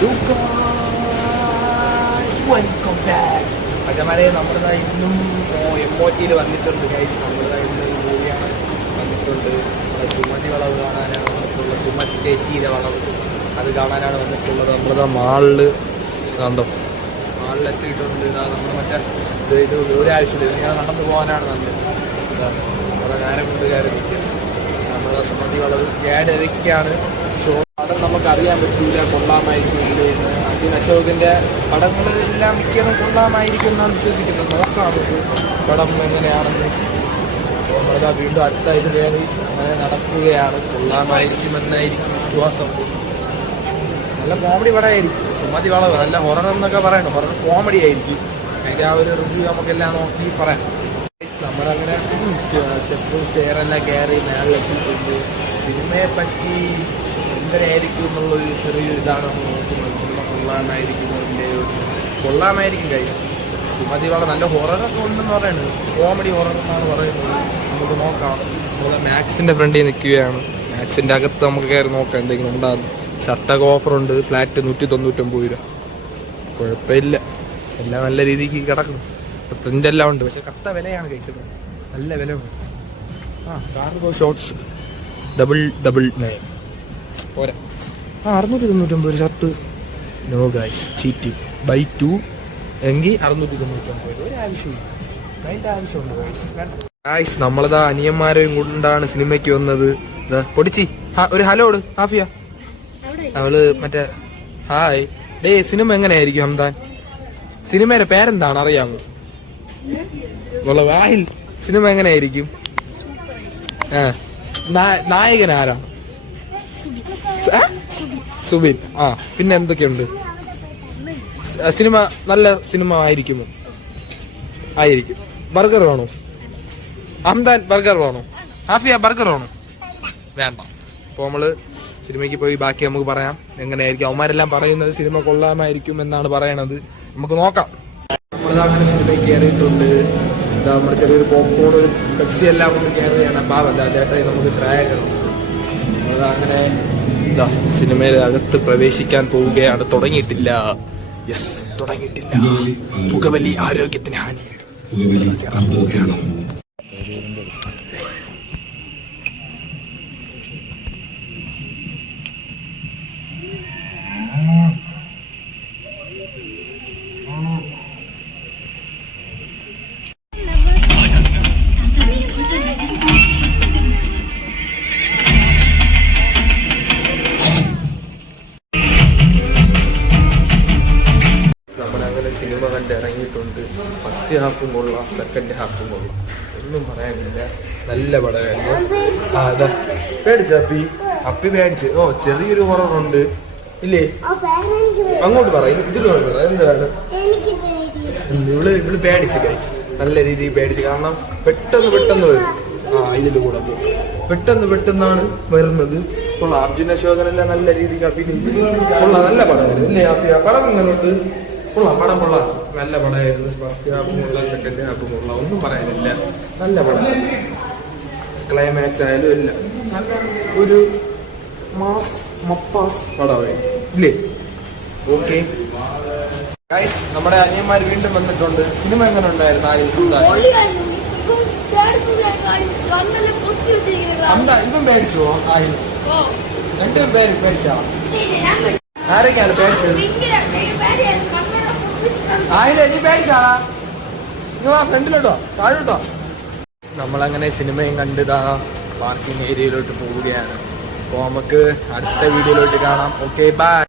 Welcome back അജമാരെ. നമ്മളിതാ ഇന്നും MOT വന്നിട്ടുണ്ട് ഗൈസ്. നമ്മളിതാ ഇന്ന് മൂവിയാണ് വന്നിട്ടുണ്ട്. നമ്മുടെ സുമതി വളവ് കാണാനാണ് വന്നിട്ടുള്ളത്. സുമതി ചേച്ചിയുടെ വളവ് അത് കാണാനാണ് വന്നിട്ടുള്ളത്. നമ്മളിതാ മാളില് കണ്ടോ, മാളിലെത്തിയിട്ടുണ്ട്. ഇതാ നമ്മൾ മറ്റേ ഇത് ഒരാഴ്ചയില്ല, ഇങ്ങനെ നടന്നു പോകാനാണ് നല്ലത്. കുറേ നേരം കൊണ്ട് കയറി നിൽക്കുക. നമ്മളെ സുമതി വളവ് ഏഴരയ്ക്കാണ് ഷോ. പടം നമുക്കറിയാൻ പറ്റില്ല കൊള്ളാമായിരിക്കും ഇല്ലെന്ന്. അർജുൻ അശോകിൻ്റെ പടങ്ങളെല്ലാം മിക്കതും കൊള്ളാമായിരിക്കും എന്നാണ് വിശ്വസിക്കുന്നത്. നോക്കാം നമുക്ക് പടം എങ്ങനെയാണെന്ന്. നമ്മളിതാ വീണ്ടും അടുത്ത ഇത് കയറി നടക്കുകയാണ്. കൊള്ളാമായിരിക്കുമെന്നായിരിക്കും വിശ്വാസം. നല്ല കോമഡി പടമായിരിക്കും സുമതി വളവ്. നല്ല ഹൊറർ എന്നൊക്കെ പറയണം, ഹൊറർ കോമഡി ആയിരിക്കും. അതിൻ്റെ ആ ഒരു റിവ്യൂ നമുക്കെല്ലാം നോക്കി പറയാം. നമ്മളങ്ങനെ സ്റ്റെപ്പും സ്റ്റെയറെല്ലാം കയറി മേളിലെത്തിയിട്ടുണ്ട്. സിനിമയെ പറ്റി എങ്ങനെയായിരിക്കും എന്നുള്ളൊരു ചെറിയൊരു ഇതാണ് നമ്മൾ നോക്കുന്നത്. Cinema കൊള്ളാമായിരിക്കും guys. സുമതി വളവ് നല്ല ഹൊററൊക്കെ ഉണ്ടെന്ന് പറയുന്നത്, കോമഡി ഹൊറർ എന്നാണ് പറയുന്നത്. നമുക്ക് നോക്കാം. നമ്മൾ മാക്സിൻ്റെ ഫ്രണ്ടിൽ നിൽക്കുകയാണ്. മാക്സിൻ്റെ അകത്ത് നമുക്ക് കയറി നോക്കാം എന്തെങ്കിലും ഉണ്ടാകുന്നു. ഷർട്ടൊക്കെ ഓഫറുണ്ട്. ഫ്ലാറ്റ് 199 രൂപ. കുഴപ്പമില്ല, എല്ലാം നല്ല രീതിക്ക് കിടക്കുന്നു. പ്രിൻ്റ് എല്ലാം ഉണ്ട്, പക്ഷെ കത്ത വിലയാണ് കഴിച്ചത്. നല്ല വില ഉണ്ട്. കാർഗോ ഷോർട്ട്സ് 999 പോരാ. 699 ഒരു shirt. No guys, cheating. Buy 2 എങ്കിൽ 699. ഒരാവശ്യമില്ല, അതിൻ്റെ ആവശ്യമുണ്ട് ഗൈസ്. ഗൈസ് നമ്മളിതാ അനിയന്മാരെയും കൊണ്ടാണ് സിനിമയ്ക്ക് വന്നത്. പൊടിച്ചി ഒരു ഹലോട് ഹാഫിയ. അവള് മറ്റേ ഹായ് ഡേ. സിനിമ എങ്ങനെയായിരിക്കും ഹംദാൻ? സിനിമയുടെ പേരെന്താണ് അറിയാമോ? വാഹിൽ, സിനിമ എങ്ങനെയായിരിക്കും? നായകൻ ആരാണ്? സുബിൻ. പിന്നെ എന്തൊക്കെയുണ്ട്? സിനിമ നല്ല സിനിമ ആയിരിക്കുമോ? ആയിരിക്കും. ബർഗർ വേണോ ഹംദാൻ? ബർഗർ വേണോ? ഹാഫിയ ബർഗർ വേണോ? വേണ്ട. അപ്പോൾ നമ്മള് സിനിമയ്ക്ക് പോയി ബാക്കി നമുക്ക് പറയാം എങ്ങനെയായിരിക്കും. അവന്മാരെല്ലാം പറയുന്നത് സിനിമ കൊള്ളാമായിരിക്കും എന്നാണ് പറയണത്. നമുക്ക് നോക്കാം. നമ്മളിതാ അങ്ങനെ സിനിമയ്ക്ക് കയറിയിട്ടുണ്ട്. ഇതാ നമ്മൾ ചെറിയൊരു പോപ്കോൺ, ഒരു പെപ്സി എല്ലാം കൊണ്ട് കയറുകയാണ്. പാവല്ല ചേട്ടായി നമുക്ക് ട്രയൽ. നമ്മളിതാ അങ്ങനെ ഇതാ സിനിമയുടെ അകത്ത് പ്രവേശിക്കാൻ പോവുകയാണ്. തുടങ്ങിയിട്ടില്ല. യെസ്, തുടങ്ങിയിട്ടില്ല. പുകവലി ആരോഗ്യത്തിന് ഹാനി. കയറാൻ പോവുകയാണ്. സിനിമ കണ്ട് ഇറങ്ങിയിട്ടുണ്ട്. ഫസ്റ്റ് ഹാഫും കൊള്ളാം, സെക്കൻഡ് ഹാഫും കൊള്ളാം, ഒന്നും പറയാനില്ല. നല്ല പടമായിരുന്നു. അതാ പേടിച്ച അപ്പി പേടിച്ച്. ചെറിയൊരു ഹൊററുണ്ട് ഇല്ലേ? അങ്ങോട്ട് പറ, ഇതിൽ എന്താണ്? ഇവള് പേടിച്ച് ഗൈസ്, നല്ല രീതിയിൽ പേടിച്ച്. കാരണം പെട്ടെന്ന് വരും. ഇതിന്റെ കൂടെ പെട്ടെന്നാണ് വരുന്നത്. കൊള്ളാം. അർജുൻ അശോകനെല്ലാം നല്ല രീതിക്ക് അഭിനയിച്ച് കൊള്ളാം. നല്ല പടമായിരുന്നു ഇല്ലേ ഹാഫിയ? പടം എങ്ങനെയുണ്ട്? പടം കൊള്ളാം. നല്ല പടമായിരുന്നു. ഫസ്റ്റ് ഹാഫും കൊള്ളാം, സെക്കൻഡ് ഹാഫും കൊള്ളാം, ഒന്നും പറയാനില്ല. നല്ല പടം. ക്ലൈമാക്സ് ആയാലും എല്ലാം നല്ല ഒരു മപ്പാസ് പടമായിരുന്നു ഇല്ലേ? ഓക്കെ ഗൈസ്, നമ്മുടെ അനിയന്മാർ വീണ്ടും വന്നിട്ടുണ്ട്. സിനിമ എങ്ങനെ ഉണ്ടായിരുന്നു? ഇപ്പം പേടിച്ചോ? രണ്ടും പേടിച്ചോ? ആരൊക്കെയാണ് പേടിച്ചത്? നീ പേടിച്ചാളാ? നിങ്ങൾ ആ ഫ്രണ്ടിലോട്ടോ താഴോട്ടോ? നമ്മളങ്ങനെ സിനിമയും കണ്ടിതാ പാർക്കിംഗ് ഏരിയയിലോട്ട് പോവുകയാണ്. അപ്പോൾ നമുക്ക് അടുത്ത വീഡിയോയിലോട്ട് കാണാം. Okay, by.